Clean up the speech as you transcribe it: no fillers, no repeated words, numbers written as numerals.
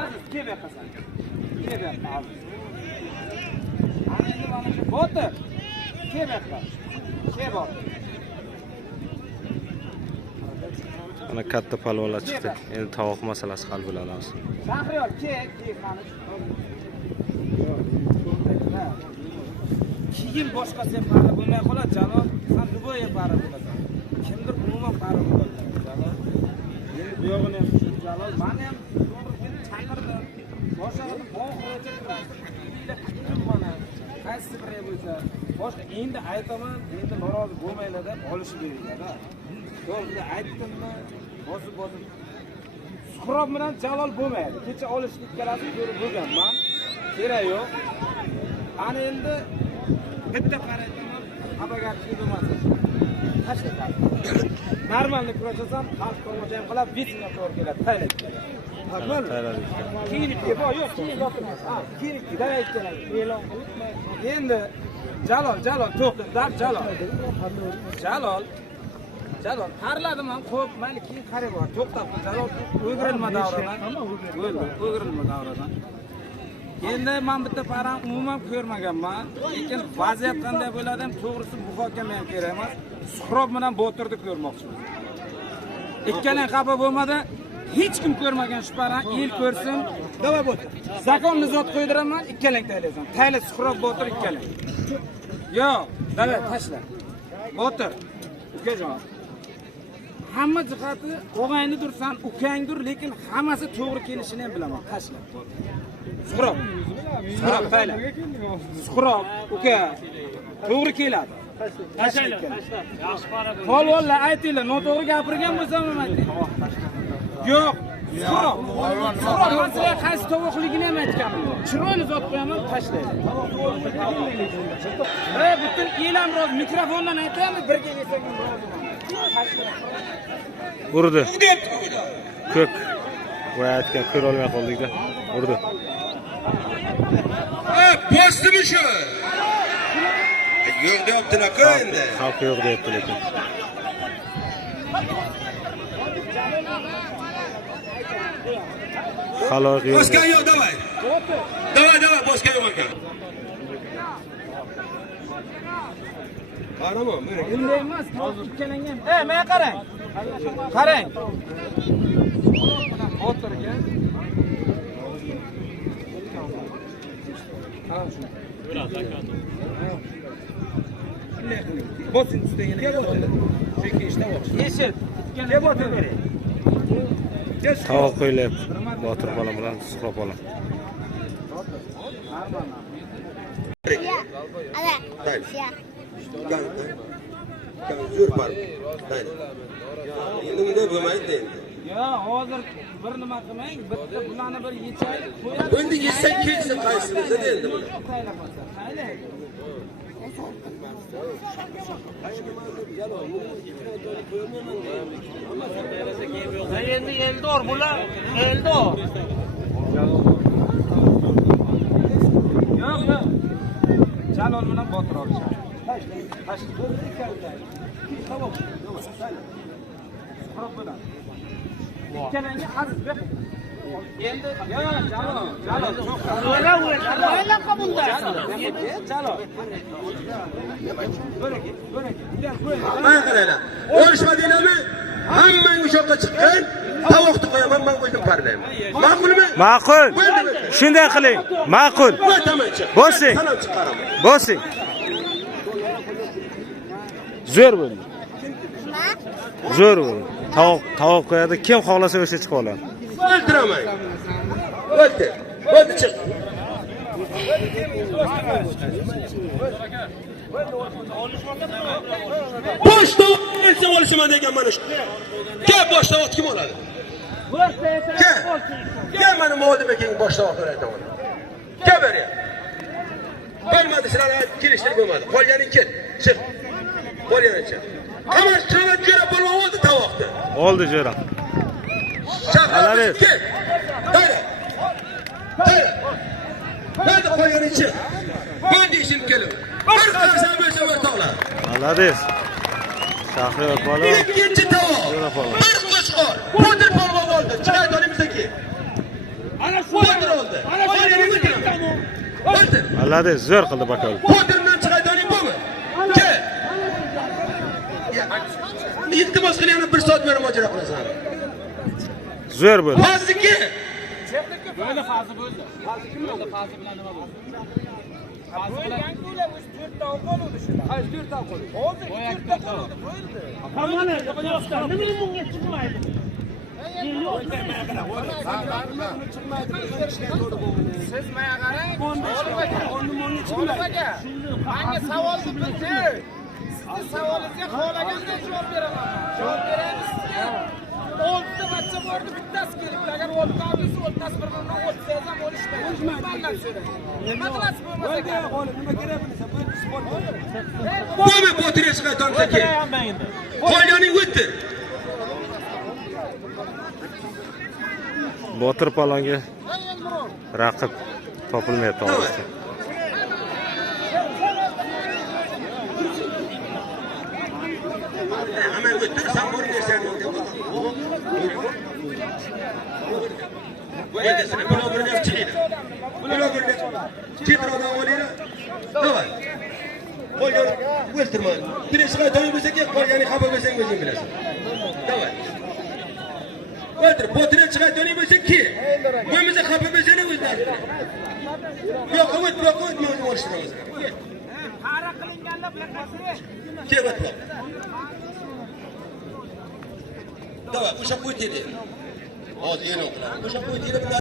Aziz, kel yoqasan. Kel yoqqa aziz. Ana endi mana shu botir. Kel yoqqa. Kel bor. Ana katta palvonlar chiqdi. Endi tovoq masalasi hal bo'ladi. Shahriyol, kel qani. Keyin boshqa sen para bo'lmay qoladi, Jalol. Sen duboya para bo'lasan. Kimdir umuman para bo'ladi, Jalol. Endi bu yog'ini ham Jalol, meni ham to'g'ri chaqirdim. Boshqa bo'g'ocha turasiz, mana qaysi bir bo'lsa, boshqa endi aytaman, endi norozi bo'lmaylar deb olishib beringlar-da. To'g'ri aytdimmi? Bosib. Suhrob bilan Jalol bo'lmaydi. Kecha olishni ikkalasi ko'rib bo'lganman. Kerak yo'q. Ana endi bitta qaraytaman, xabargarchilik bo'lmasa. Tashlayman. Normalni kurashsam, xalq tomosha ham qilib, vitsinga to'g'ri keladi, tayinlab keladi. Tayinlab. Kiyinibga bor, yo'q, kiyinib yotibmiz. Ha, kiyinibga davay keladi. E'lon qilibman. Endi Jalol, to'xta, dar Jalol. Jalol, qarladim ham, xo'p, mayli keyin qarab bor. To'xtab, Jalol o'girilma davradan. O'girilma davradan. Endi men bitta param umuman ko'rmaganman, lekin vaziyat qanday bo'ladi ham to'g'risi muhokama ham kerak emas. Suhrob bilan Botirni ko'rmoqchiman. Ikkalang xafa bo'lmadi, hech kim ko'rmagan shu param el ko'rsin. Davay Botir. Zakonni zot qo'ydiraman, ikkalang taylaysan. Tayla Suhrob Botir ikkalang. Yo'q, davay tashla. Botir. Ukajon. Hamma jihati o'g'ayni dursan, ukangdir, lekin hammasi to'g'ri kelishini ham bilaman. Tashla. Suhrob tayla. Suhrob, uka, to'g'ri keladi. Tashlaylar. Yaxshi para bo'ldi. Polvonlar aytinglar, noto'g'ri gapirgan bo'lsam ham ayting. Yo'q. Suhrob, sizlarga qaysi tovoqligini ham aytganim. Chiroyli zot qo'yaman, tashlaylar. Butun el ham rozi, mikrofondan aytaymi, birga yesam ham roziman. Urdi. Ko'k. Voy aytgan, ko'ra olmay qoldik-da. Urdi. Postimi shu? Yo'q deyapti-ku endi. Xalq yo'q deyapti lekin. Xaloq yo'q. Bosgan yo'q, davay. Davay, bosgan yo'q ekan. Qarama, mana bunday emas, ikkalangan. Menga qarang. Qarang. O'tirga. Bosin üstüne gel. Çünkü işte o. Yeşil. Gel botin beri. Tovoq qo'ylab, Botir bola bilan Suhrob bola. Gel, zo'r par. Endi bunday bo'lmaydi endi. Ya, hozir bir nima qilmang, bitta bularni bir yechaylik, qo'yadi. Endi yesang kelsa qaysimiz endi buni. Endi Eldor bular, Eldor. Yo'q. Jalol bilan Botir olishadi. İkkalanga aziz ber. Endi yo Jalol çok Öyle kabulda. Jalol. Böyle. Mana qaranglar. O'rishmadinglarmi? Hammang o'sha yoqqa chiqqan, tovoqni qo'yaman, men qo'ydim parlayman. Ma'qulmi? Ma'qul. Shunday qiling. Ma'qul. Bosing. Salom chiqaraman. Bosing. Zo'r bo'ling. Zo'r bo'ling. Tovoq qo'yadi, kim xohlasa o'sha chiqib oladi. O'ldiraman. O'ldi chiq. Boshda olsa olishaman degan mana shu. Gap boshda ot kim oladi? Gel mana moldim ekan boshda ot aytaman. Gel beri. Bo'lmadi, sizlar kelishtirib bo'lmadi. Qolganing ket. Chiq. Qolganicha. Qamash chiqib ko'ra bo'lib oldi tovoqni. Oldi jo'ra. Chaqirib ket. Hayır. Nerede qolganicha? Ben deyishim kelib. Bir qarasa bo'lsa o'rtoqlar. Malades. Shahriyot bola. Ikkinchi tovoq. Bir qo'shqor. Botir polvon oldi. Chiqaydi olimizdagi. O'tir oldi. Qolganing o'tir. O'tir. Allada zo'r qildi bakovul. O'tirdan chiqayotganing bo'lmi? Kel. Iltimos qilib bir soat meni mojaro qilasan. Zo'r bo'ldi. Hozirdiki Böyle fazla böyle. Böyle fazla bilen nima bo'ldi? Fazla bilen yangilar o'sha 4 ta o'qol edi shu. Ha, 4 ta o'qol. Hozir 4 ta o'qol bo'ldi. Hamana yo'qsa nima bunga chiqmaydi? Siz menga qarang. O'rnimonga chiqmaydi. Menga savolni bildi. Sizni savolingizga xohlaganda javob beraman. Javob beramiz sizga. 10 ta bachcha bordi, bittasi kelibdi. Agar 10 ta olsa, 10tasi bir-biridan o'tsa ham olishmaydi. Mandan so'rang. Nima qilasiz bo'lmasa? Nima kerak bo'lsa, bu sport. bo'lma o'tirga chiqayotgan kel. Qolganing o'tir. Botir palonga raqib topilmayapti hozircha. Amal o'tir, sen bo'raversan. Bo'yadasini blogerga chiqing. Blogerga chiqrodan olaylar. Davay. Qolgan o'ltirma. Birinchi qaytani bo'lsa kerak, qolgani xafa bo'lsang o'zing bilasan. Davay. O'tir, bo'tirga chiqayotganing bo'lsa ki. Bo'lmasa xafa bo'lsang o'zing. Yo'q, o't, men o'zim olishtiramiz. Qara qilinganlar bilan qasi. Kel o'tma. Davay, o'sha qo'ydi. Hozir e'lon qilamiz. O'sha qo'ydi